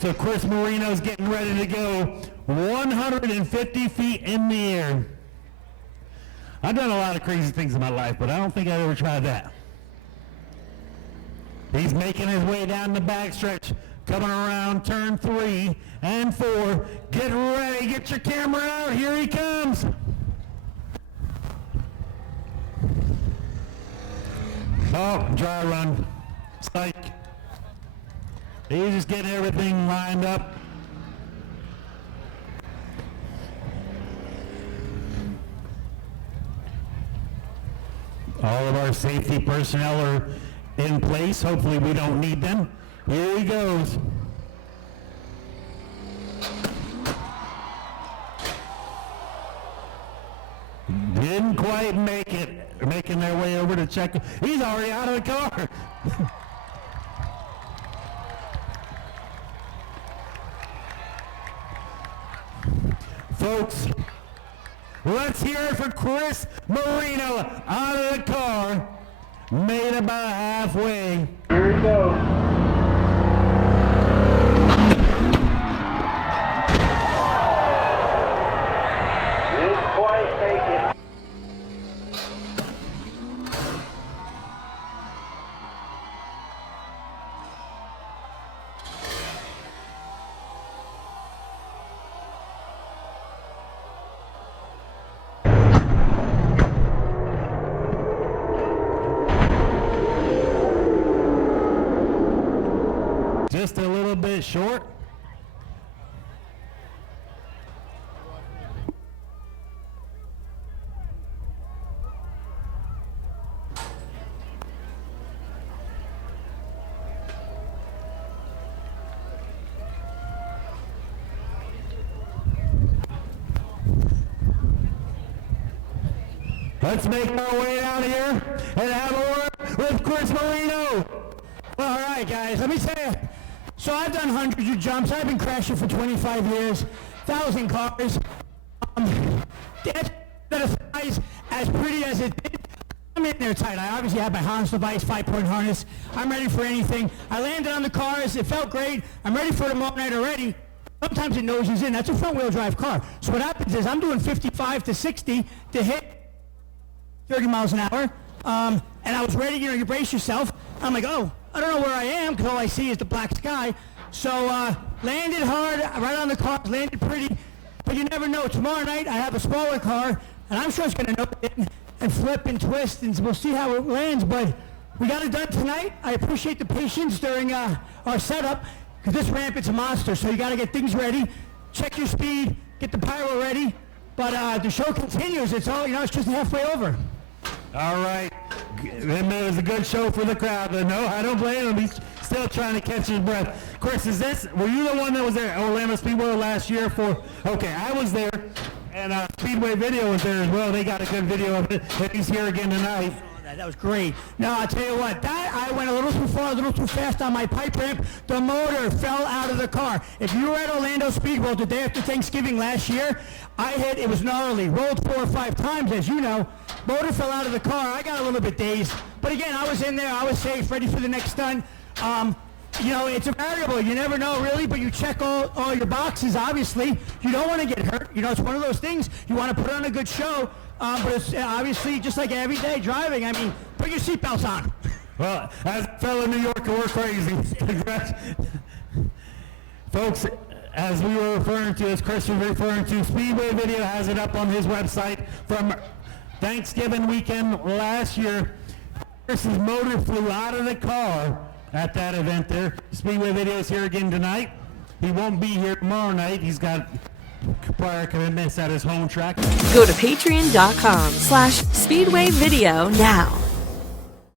So Chris Marino's getting ready to go 150 feet in the air. I've done a lot of crazy things in my life, but I don't think I've ever tried that. He's making his way down the backstretch, coming around turn 3 and 4. Get ready, get your camera out, here he comes. Oh, dry run, psych. He's just getting everything lined up. All of our safety personnel are in place. Hopefully we don't need them. Here he goes. Didn't quite make it. They're making their way over to check. He's already out of the car. Folks, let's hear it for Chris Marino out of the car. Made about halfway. Here we go. Didn't quite make it. Just a little bit short. Let's make our way down here and have a word with Chris Marino. Well, all right, guys, let me tell you. So I've done hundreds of jumps. I've been crashing for 25 years, 1,000 cars. That size, as pretty as it did, I'm in there tight. I obviously have my harness device, 5-point harness. I'm ready for anything. I landed on the cars. It felt great. I'm ready for tomorrow night already. Sometimes it noses in. That's a front-wheel drive car. So what happens is I'm doing 55 to 60 to hit 30 miles an hour. And I was ready, you brace yourself. I'm like, oh, I don't know where I am because all I see is the black sky. So landed hard, right on the car, landed pretty, but you never know. Tomorrow night I have a smaller car, and I'm sure it's going to know it and flip and twist, and we'll see how it lands. But we got it done tonight. I appreciate the patience during our setup because this ramp, it's a monster, so you got to get things ready, check your speed, get the pyro ready. But the show continues. It's all, it's just halfway over. All right. It was a good show for the crowd. No, I don't blame him. He's still trying to catch his breath. Chris, were you the one that was there at Orlando Speedway last year for? Okay, I was there, and Speedway Video was there as well. They got a good video of it. And he's here again tonight. That was great. No, I'll tell you what, I went a little too far, a little too fast on my pipe ramp. The motor fell out of the car. If you were at Orlando Speedway the day after Thanksgiving last year, it was gnarly, rolled 4 or 5 times, as you know. Motor fell out of the car. I got a little bit dazed. But again, I was in there. I was safe, ready for the next stunt. It's a variable. You never know, really, but you check all your boxes, obviously. You don't want to get hurt. It's one of those things. You want to put on a good show. But it's obviously just like every day driving. I mean, put your seatbelts on. Well, as a fellow New Yorker, we're crazy. Folks, as we were referring to, as Chris was referring to, Speedway Video has it up on his website from Thanksgiving weekend last year. Chris's motor flew out of the car at that event there. Speedway Video is here again tonight. He won't be here tomorrow night. He's got prior commitments at his home track. Go to patreon.com/Speedway Video now.